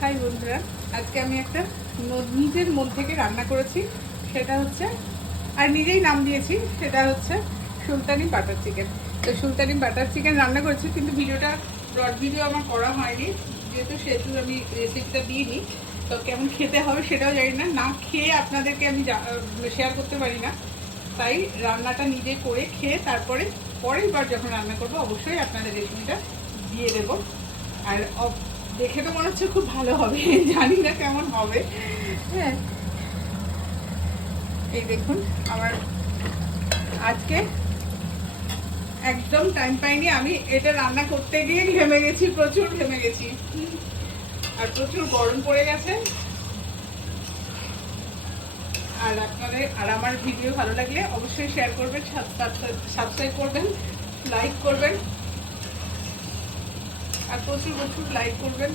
High বন্ধুরা, আজকে আমি একটা নিজের মন থেকে রান্না করেছি। সেটা হচ্ছে, আর নিজেই নাম দিয়েছি, সেটা হচ্ছে সুলতানি বাটার চিকেন। তো সুলতানি বাটার চিকেন রান্না করেছি, কিন্তু ভিডিওটা ব্রড ভিডিও আমার করা হয়নি, সেহেতু আমি রেসিপিটা দিইনি। তো কেমন খেতে হবে সেটাও জানি না, না খেয়ে আপনাদেরকে আমি শেয়ার করতে পারি না। তাই রান্নাটা নিজে করে খেয়ে তারপরে পরের বার যখন রান্না করবো অবশ্যই আপনাদের রেসিপিটা দিয়ে দেবো। আর দেখে তো মনে হচ্ছে খুব ভালো হবে, জানি না কেমন হবে। হ্যাঁ, এই দেখুন আমার আজকে একদম টাইম পাইনি, আমি এটা রান্না করতে গিয়ে ঘেমে গেছি, প্রচুর ঘেমে গেছি, আর প্রচুর গরম পড়ে গেছে। আর আপনাদের আর আমার ভিডিও ভালো লাগলে অবশ্যই শেয়ার করবেন, সাবস্ক্রাইব করবেন, লাইক করবেন, আর প্রচুর প্রচুর লাইক করবেন।